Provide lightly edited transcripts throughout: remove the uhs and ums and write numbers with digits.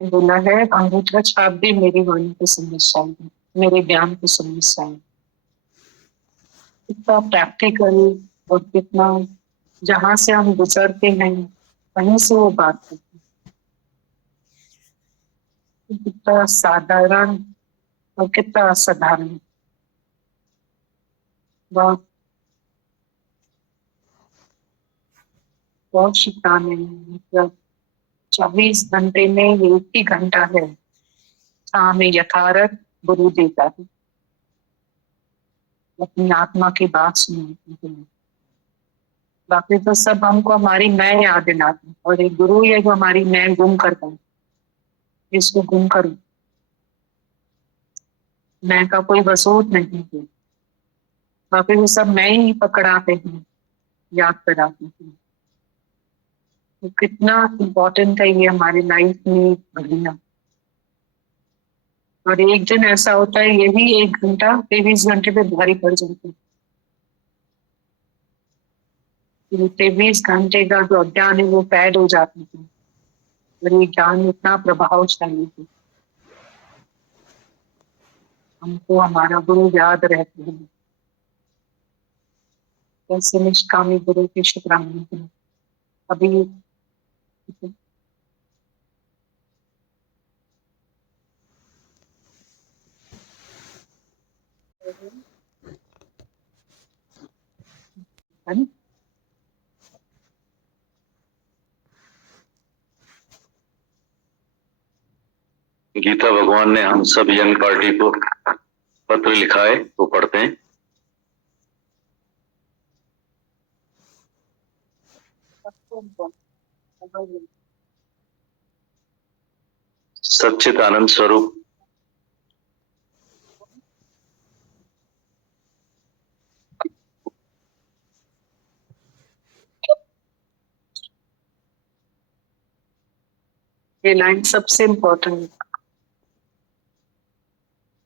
बोला है अंगूठा छाप भी मेरी वाणी की समस्या है, मेरे ज्ञान की समस्या है। कितना प्रैक्टिकल और कितना जहां से हम गुजरते हैं वहीं से वो बात करते हैं। कितना साधारण और कितना असाधारण। बहुत बहुत शुक्राने मतलब 24 घंटे में एक ही घंटा है जहाँ हमें यथार्थ गुरु देता है, अपनी आत्मा की बात सुनाते हैं। बाकी तो सब हमको हमारी मैं याद दिलाते हैं और एक गुरु ही है जो हमारी मैं गुम करता है। इसको गुम करो, मैं का कोई वसूल नहीं है। बाकी वो सब मैं ही पकड़ाते हैं, याद कराते हैं। तो कितना इम्पोर्टेंट है ये हमारी लाइफ में घड़ियां। और एक दिन ऐसा होता है यही 1 घंटा 23 घंटे पे भारी पड़ जाता है। 23 घंटे का जो अज्ञान है वो पैद हो जाती है और ये ज्ञान इतना प्रभावशाली है, हमको हमारा गुरु याद रहते हैं। कैसे निष्कामी गुरु की शुक्राना है। अभी है ना? गीता भगवान ने हम सब यंग पार्टी को पत्र लिखा है, वो पढ़ते हैं। सच्चित आनंद स्वरूप ये लाइन सबसे इम्पोर्टेंट।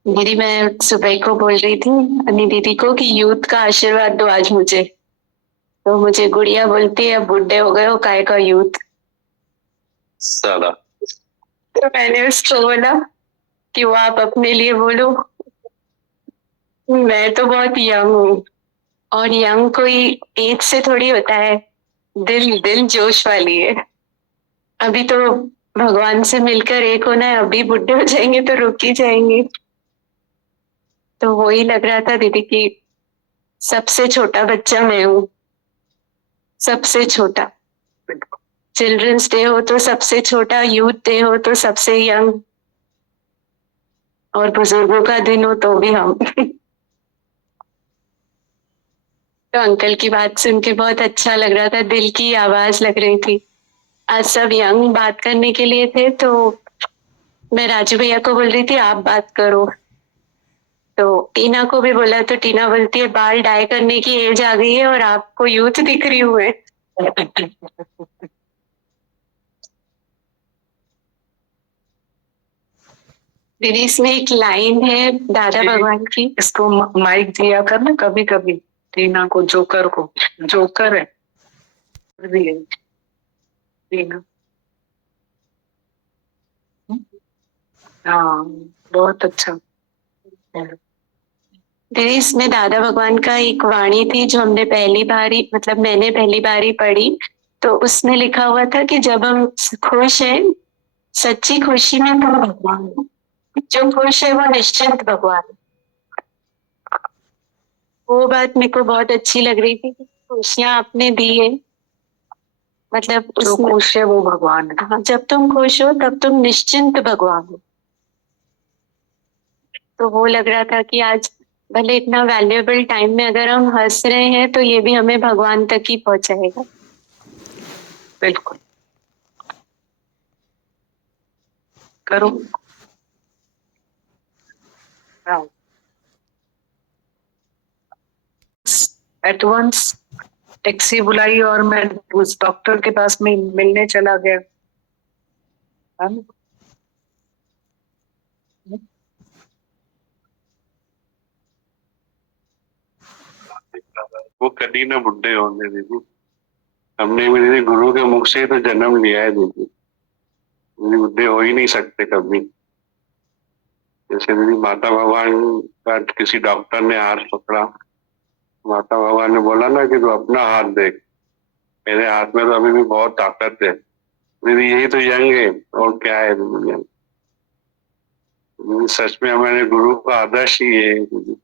दीदी मैं सुबह को बोल रही थी अन्नी दीदी को कि यूथ का आशीर्वाद दो आज मुझे, तो मुझे गुड़िया बोलती है बुढ़े हो गए हो काय का यूथ। साला तो मैंने उसको बोला कि वो आप अपने लिए बोलो, मैं तो बहुत यंग हूँ और यंग कोई एज से थोड़ी होता है, दिल दिल जोश वाली है। अभी तो भगवान से मिलकर एक होना है, अभी बुढ़े हो जाएंगे तो रुक ही जाएंगे। तो वही लग रहा था दीदी कि सबसे छोटा बच्चा मैं हूँ, सबसे छोटा। चिल्ड्रंस डे हो तो सबसे छोटा, यूथ डे हो तो सबसे यंग, और बुजुर्गों का दिन हो तो भी हम। तो अंकल की बात सुन के बहुत अच्छा लग रहा था, दिल की आवाज लग रही थी। आज सब यंग बात करने के लिए थे, तो मैं राजू भैया को बोल रही थी आप बात करो, तो टीना को भी बोला तो टीना बोलती है बाल डाई करने की एज आ गई है और आपको यूथ दिख रही हुए। दीदी इसमें एक लाइन है दादा भगवान की, इसको माइक दिया कर ना कभी कभी टीना को, जोकर को। जोकर है भी है टीना। हाँ बहुत अच्छा। दीदी इसमें दादा भगवान का एक वाणी थी जो हमने पहली बार ही, मतलब मैंने पहली बार ही पढ़ी, तो उसमें लिखा हुआ था कि जब हम खुश हैं, सच्ची खुशी में तो भगवान है। जो खुश है वो निश्चिंत भगवान है। वो बात मेरे को बहुत अच्छी लग रही थी कि खुशियां आपने दी है, मतलब जो खुश है वो भगवान है। हाँ, जब तुम खुश हो तब तुम निश्चिंत भगवान हो। तो वो लग रहा था कि आज भले इतना वैल्यूएबल टाइम में अगर हम हंस रहे हैं तो ये भी हमें भगवान तक ही पहुंचाएगा। बिल्कुल करो। एट वंस टैक्सी बुलाई और मैं उस डॉक्टर के पास में मिलने चला गया। वो कभी ना बुढ़े होंगे दीदी, हमने भी दीदी गुरु के मुख से ही तो जन्म लिया है दीदी। दीदी बुढ़े हो ही नहीं सकते कभी। जैसे दीदी माता भगवान का किसी डॉक्टर ने हाथ पकड़ा, माता भगवान ने बोला ना कि तू अपना हाथ देख, मेरे हाथ में तो अभी भी बहुत ताकत है। दीदी यही तो यंग है, और क्या है दीदी यंग। सच में हमारे गुरु का आदर्श ही है दीदी।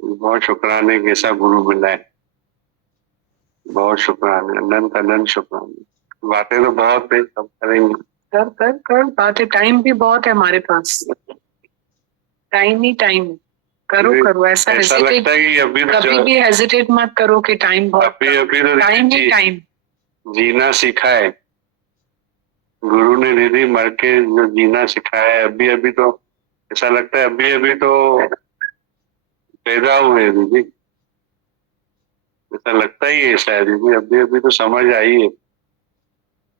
बहुत शुक्राने कि ऐसा गुरु मिला है, बहुत शुक्राने, अनंत अनंत शुक्राने। बातें तो बहुत है, सब करेंगे। कर कर कर बातें, टाइम भी बहुत है हमारे पास, टाइम ही टाइम। करो करो, ऐसा लगता है कि अभी कभी भी हेजिटेट मत करो कि टाइम बहुत, अभी तो टाइम ही टाइम। जीना सीखा है गुरु ने दीदी, मर के जो जीना सिखाया है, अभी अभी तो ऐसा लगता है अभी अभी तो पैदा हुए दीदी। ऐसा लगता ही है शायद दीदी, अभी अभी तो समझ आई है।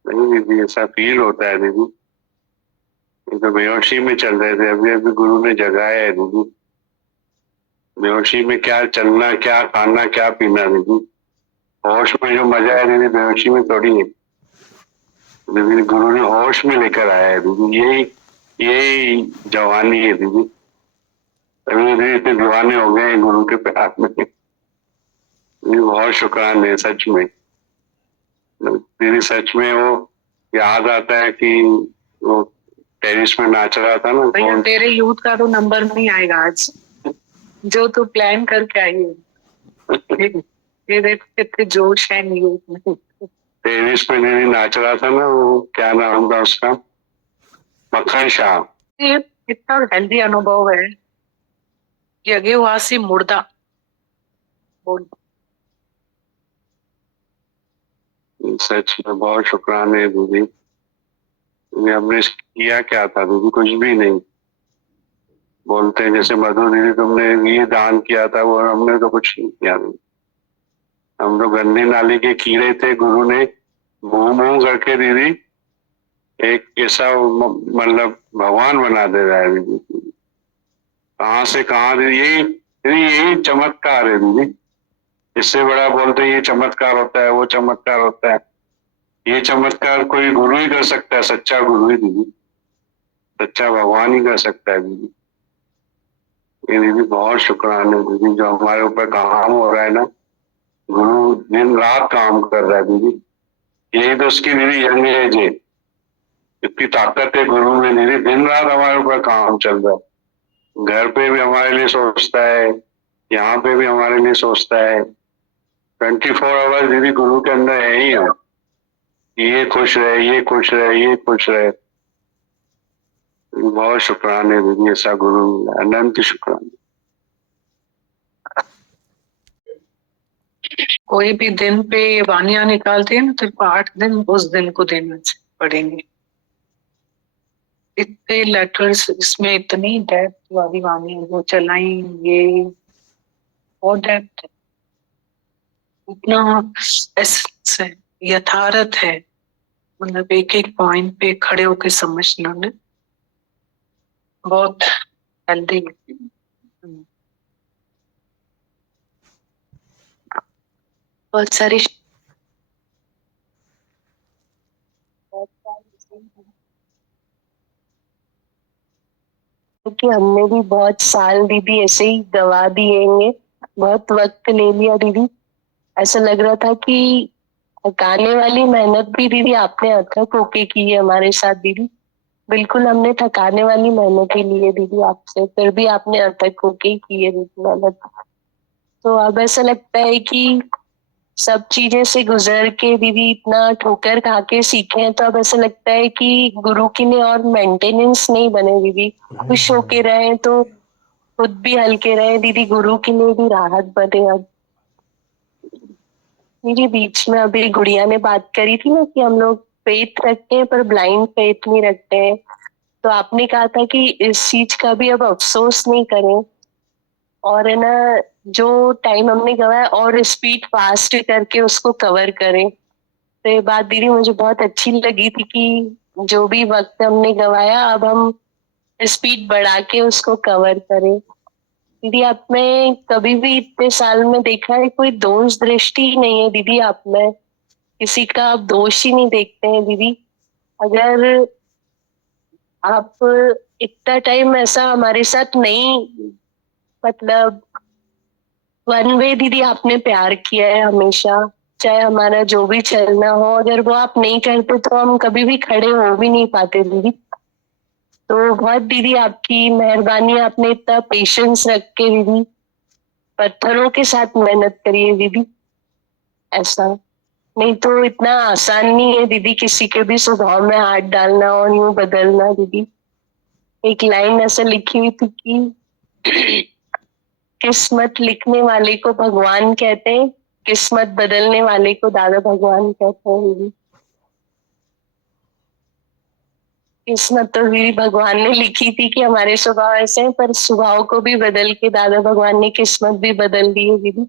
नहीं दीदी, ऐसा फील होता है दीदी। ये तो बेहोशी में चल रहे थे, अभी अभी गुरु ने जगाया है दीदी। बेहोशी में क्या चलना, क्या खाना, क्या पीना दीदी। होश में जो मजा है दीदी, बेहोशी में थोड़ी है दीदी। गुरु ने होश में लेकर आया है दीदी, यही जवानी है दीदी। अभी दीदी इतने दीवाने हो गए हैं गुरु के प्यार में। बहुत शुक्रान है सच में दीदी। सच में वो याद आता है कि वो टेरिस में नाच रहा था ना। भैया तेरे यूथ का तो नंबर नहीं आएगा आज, जो तू प्लान करके आई है। ये देख कितने जोश है यूथ में। टेरिस में दीदी नाच रहा था ना, वो क्या नाम था उसका, मक्खन शाह। ये इतना हेल्दी अनुभव है कि अगे वहां से मुर्दा बोल। सच में बहुत शुक्राना है दीदी। हमने किया क्या था दीदी, कुछ भी नहीं। बोलते हैं जैसे मधु दीदी तुमने ये दान किया था, वो हमने तो कुछ नहीं किया दीदी। हम तो गंदी नाली के कीड़े थे, गुरु ने मुंह मुंह करके दीदी एक ऐसा मतलब भगवान बना दे रहा है दीदी। कहाँ से कहाँ दीदी, यही चमत्कार है दीदी। इससे बड़ा बोलते ये चमत्कार होता है, वो चमत्कार होता है। ये चमत्कार कोई गुरु ही कर सकता है, सच्चा गुरु ही दीदी, सच्चा भगवान ही कर सकता है दीदी। ये दीदी बहुत शुक्राना है दीदी, जो हमारे ऊपर काम हो रहा है ना, गुरु दिन रात काम कर रहा है दीदी। यही तो उसकी दीदी यंग एज है, इतनी ताकत है गुरु में दीदी, दिन रात हमारे ऊपर काम चल रहा है। घर पे भी हमारे लिए सोचता है, यहाँ पे भी हमारे लिए सोचता है। 24 आवर्स दीदी गुरु के अंदर है ही हम। ये खुश रहे, ये खुश रहे, ये खुश रहे। बहुत शुक्राना है दीदी, ऐसा गुरु मिला, अनंत शुक्राना। कोई भी दिन पे वानियां निकालते हैं ना, तो 8 दिन उस दिन को देना पड़ेंगे। इतने लेटर्स, इसमें इतनी डेप्थ वाली वाणी वो चलाई, ये और डेप्थ इतना एसेंस है, यथार्थ है। मतलब एक एक पॉइंट पे खड़े होकर समझना ने बहुत हेल्दी। बहुत सारी क्योंकि हमने भी बहुत साल दीदी ऐसे ही गवा दिए, बहुत वक्त ले लिया दीदी। ऐसा लग रहा था कि थकाने वाली मेहनत भी दीदी आपने अथक होके की है हमारे साथ दीदी। बिल्कुल हमने थकाने वाली मेहनत ही ली है दीदी आपसे, फिर भी आपने अथक होके ही की है दीदी मेहनत। तो अब ऐसा लगता है कि सब चीजें से गुजर के दीदी इतना ठोकर खा के सीखे हैं, तो अब ऐसा लगता है कि गुरु के लिए और मेंटेनेंस नहीं बने दीदी। खुश होके रहे तो खुद भी हल्के रहे दीदी, गुरु के लिए भी राहत बने। अब मेरे बीच में अभी गुड़िया ने बात करी थी ना कि हम लोग फेथ रखते हैं पर ब्लाइंड फेथ नहीं रखते हैं, तो आपने कहा था कि इस चीज का भी अब अफसोस नहीं करें, और है ना जो टाइम हमने गवाया और स्पीड फास्ट करके उसको कवर करें। तो ये बात दीदी मुझे बहुत अच्छी लगी थी कि जो भी वक्त हमने गवाया अब हम स्पीड बढ़ा के उसको कवर करें। दीदी आप में कभी भी इतने साल में देखा है कोई दोष दृष्टि ही नहीं है दीदी, आप में किसी का आप दोष ही नहीं देखते हैं दीदी। अगर आप इतना टाइम ऐसा हमारे साथ नहीं, मतलब वन वे दीदी आपने प्यार किया है हमेशा, चाहे हमारा जो भी चलना हो, अगर वो आप नहीं करते तो हम कभी भी खड़े हो भी नहीं पाते दीदी। तो बहुत दीदी आपकी मेहरबानी, आपने इतना पेशेंस रख के दीदी पत्थरों के साथ मेहनत करी है दीदी। ऐसा नहीं तो इतना आसान नहीं है दीदी किसी के भी स्वभाव में हाथ डालना और यूं बदलना दीदी। एक लाइन ऐसे लिखी हुई थी कि किस्मत लिखने वाले को भगवान कहते हैं, किस्मत बदलने वाले को दादा भगवान कहते हैं दीदी। किस्मत तो दीदी भगवान ने लिखी थी कि हमारे स्वभाव ऐसे हैं, पर स्वभाव को भी बदल के दादा भगवान ने किस्मत भी बदल दी है दीदी।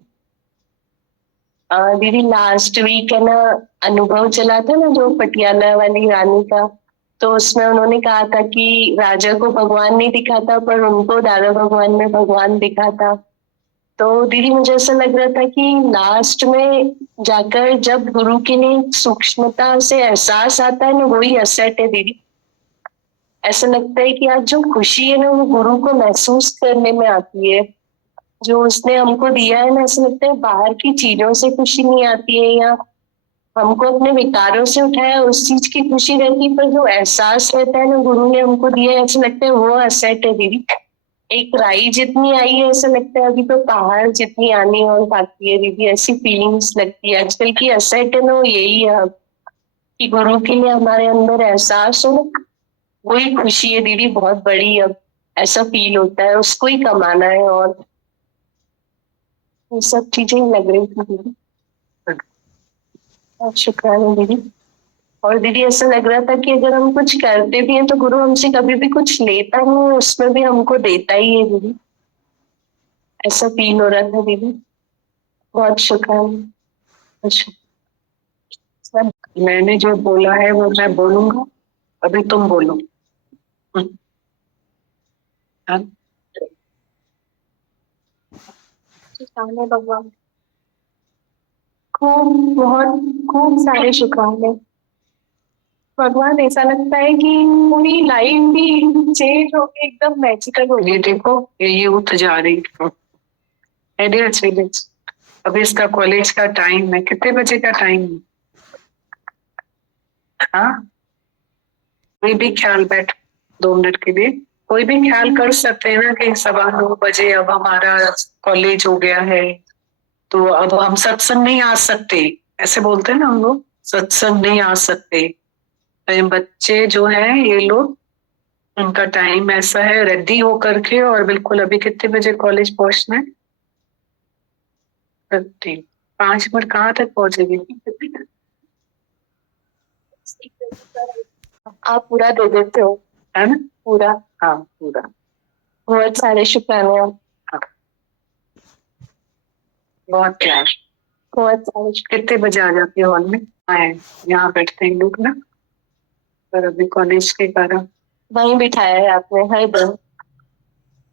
दीदी लास्ट वीक है ना, अनुभव चला था ना जो पटियाला वाली रानी का, तो उसमें उन्होंने कहा था कि राजा को भगवान नहीं दिखा था पर उनको दादा भगवान में भगवान दिखा था। तो दीदी मुझे ऐसा लग रहा था कि लास्ट में जाकर जब गुरु के लिए सूक्ष्मता से एहसास आता है ना, वही असेट है दीदी। ऐसा लगता है कि आज जो खुशी है ना वो गुरु को महसूस करने में आती है, जो उसने हमको दिया है ना। ऐसा लगता है बाहर की चीजों से खुशी नहीं आती है, या हमको अपने विकारों से उठाया उस चीज की खुशी रहती है, पर जो एहसास रहता है ना गुरु ने हमको दिया है, ऐसा लगता है वो असेट है दीदी। एक राई जितनी आई है ऐसा लगता है अभी तो पहाड़ जितनी आनी और बाकी है दीदी, ऐसी फीलिंग्स लगती है। आजकल की असेट है ना वो यही है अब, कि गुरु के लिए हमारे अंदर एहसास हो, वही खुशी है दीदी बहुत बड़ी। अब ऐसा फील होता है उसको ही कमाना है, और ये सब चीजें लग रही थी दीदी। बहुत शुक्राना दीदी। और दीदी ऐसा लग रहा था कि अगर हम कुछ करते भी हैं तो गुरु हमसे कभी भी कुछ लेता नहीं, उसमें भी हमको देता ही है दीदी। ऐसा फील हो रहा था दीदी। बहुत शुक्राना। मैंने जो बोला है वो मैं बोलूंगा, अभी तुम बोलो। हाँ? भगवान खूब, बहुत खूब सारे शुक्राने भगवान। ऐसा लगता है कि पूरी लाइफ भी चेंज होके एकदम मैजिकल हो ये गई। देखो ये यूथ जा रही है। अभी इसका कॉलेज का टाइम है, कितने बजे का टाइम है? हाँ, कोई भी ख्याल बैठ 2 मिनट के लिए, कोई भी ख्याल कर सकते हैं ना कि 9:15 अब हमारा कॉलेज हो गया है, तो अब हम सत्संग नहीं आ सकते, ऐसे बोलते हैं ना हम लोग, सत्संग नहीं आ सकते। तो बच्चे जो है ये लोग, उनका टाइम ऐसा है रेडी होकर के, और बिल्कुल अभी कितने बजे कॉलेज पहुंचना है? 5 मिनट कहाँ तक पहुंचेगी? आप पूरा दे देते हो है ना? पूरा। हाँ पूरा। बहुत सारे शुक्राने। हाँ। बहुत प्यार। बहुत सारे कितने बजे आ जाती है हॉल में? आए यहाँ बैठते हैं लोग ना, पर अभी कॉलेज के कारण वहीं बिठाया है आपने हर दिन।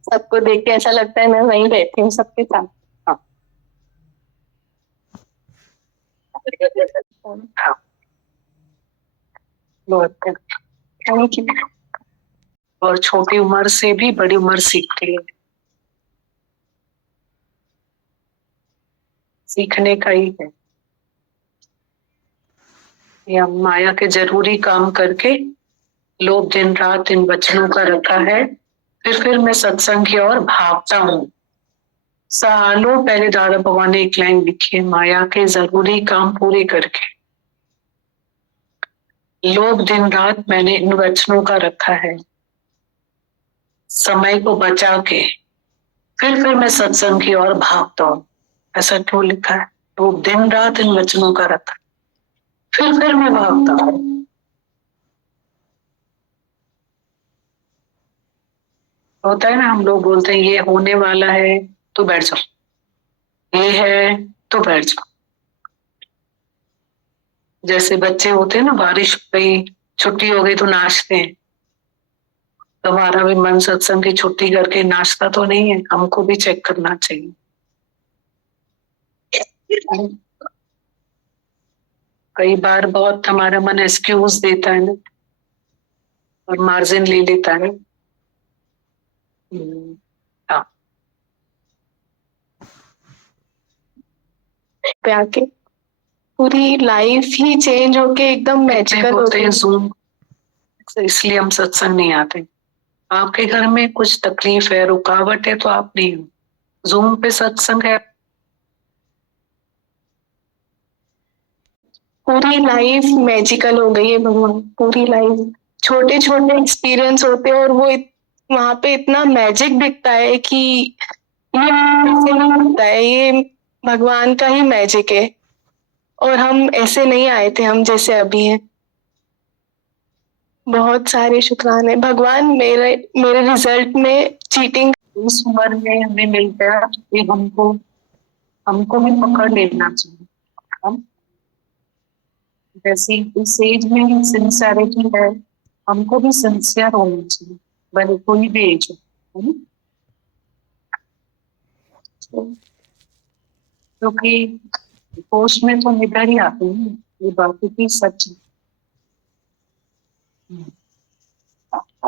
सबको देख के ऐसा लगता है मैं वहीं बैठी हूँ सबके साथ। हाँ। हाँ। बहुत प्यार। Thank you. और छोटी उम्र से भी बड़ी उम्र सीखती है, सीखने का ही है। या माया के जरूरी काम करके लोग दिन रात इन वचनों का रखा है, फिर मैं सत्संग की ओर भागता हूँ। सालों पहले दादा भगवान ने एक लाइन लिखी है, माया के जरूरी काम पूरे करके लोग दिन रात मैंने इन वचनों का रखा है, समय को बचा के फिर मैं सत्संग की ओर भागता हूँ। ऐसा क्यों लिखा है? लोग दिन रात इन वचनों का रखा, फिर मैं भागता हूँ। होता है ना, हम लोग बोलते हैं ये होने वाला है तो बैठ जाओ, ये है तो बैठ जाओ। जैसे बच्चे होते हैं ना, बारिश हो गई, छुट्टी हो गई तो नाचते हैं। तो हमारा भी मन सत्संग की छुट्टी करके नाचता तो नहीं है, हमको भी चेक करना चाहिए। कई बार बहुत हमारा मन एक्सक्यूज देता है ना, और मार्जिन ले लेता है। हाँ, पे आके पूरी लाइफ ही चेंज होके एकदम मैजिकल होते हैं होती जूम, इसलिए हम सत्संग नहीं आते। आपके घर में कुछ तकलीफ है, रुकावट है, तो आप नहीं हो। जूम पे सत्संग है, पूरी लाइफ मैजिकल हो गई है भगवान। पूरी लाइफ छोटे छोटे एक्सपीरियंस होते हैं और वो वहां पे इतना मैजिक दिखता है कि ये ऐसे नहीं दिखता है, ये भगवान का ही मैजिक है। और हम ऐसे नहीं आए थे, हम जैसे अभी हैं। बहुत सारे शुक्राने भगवान। मेरे मेरे रिजल्ट में चीटिंग इस उम्र में हमें मिल गया, ये हमको हमको भी पकड़ लेना चाहिए। हम जैसे इस एज में सिंसियरिटी है, हमको भी सिंसियर होना चाहिए, भले कोई भी एज हो, है ना? क्योंकि होश में तो निडर ही आते हैं, ये बात की सच है।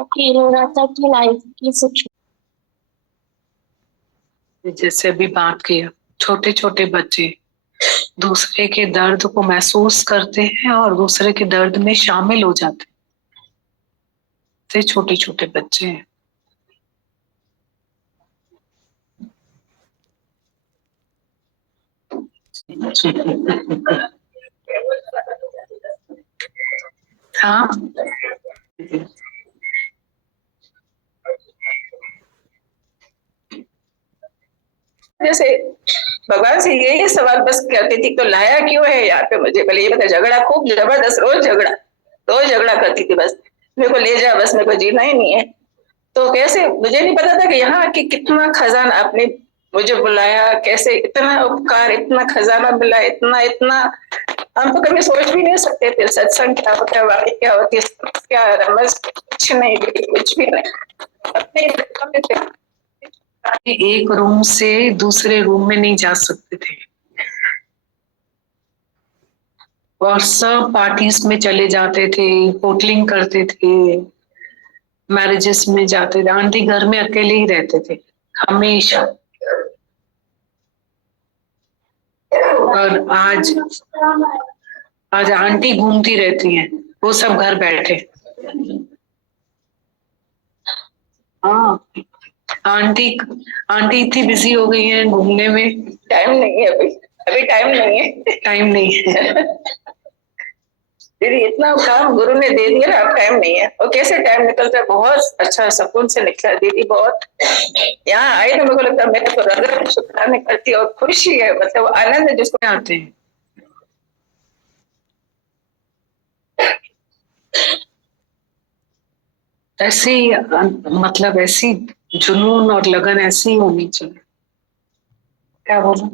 फील हो रहा था कि लाइफ की कुछ जैसे अभी बात किया, छोटे छोटे बच्चे दूसरे के दर्द को महसूस करते हैं और दूसरे के दर्द में शामिल हो जाते हैं। छोटे छोटे बच्चे हैं। हाँ, जैसे भगवान से यही सवाल बस करती थी, तो लाया क्यों है यहाँ पे मुझे, पहले ये बता। झगड़ा खूब जबरदस्त, रोज झगड़ा करती थी, बस मेरे को ले जा, बस मेरे को जीना ही नहीं है। तो कैसे, मुझे नहीं पता था कि यहाँ कि कितना खजाना आपने मुझे बुलाया, कैसे इतना उपकार, इतना खजाना मिला, इतना इतना हम तो कभी सोच भी नहीं सकते थे। सत्संग क्या होता है, वाणी क्या होती है, क्या रमज, कुछ नहीं, कुछ भी नहीं। अपने एक रूम से दूसरे रूम में नहीं जा सकते थे और सब पार्टीज में चले जाते थे, होटलिंग करते थे, मैरिजेस में जाते थे। आंटी घर में अकेले ही रहते थे हमेशा। और आज आंटी घूमती रहती हैं, वो सब घर बैठे। हाँ, आंटी आंटी इतनी बिजी हो गई हैं घूमने में, टाइम नहीं है अभी टाइम नहीं है। टाइम नहीं है। दीदी इतना काम गुरु ने दे दिया ना, अब टाइम नहीं है। और कैसे टाइम निकलता है, बहुत अच्छा सुकून से निकला दीदी। बहुत यहाँ आई तो मेरे को लगता है मेरे तो रगड़ शुक्राने करती और खुशी है, मतलब आनंद है जिसको आते हैं ऐसी, मतलब ऐसी जुनून और लगन ऐसी होनी चाहिए। क्या बोलूं?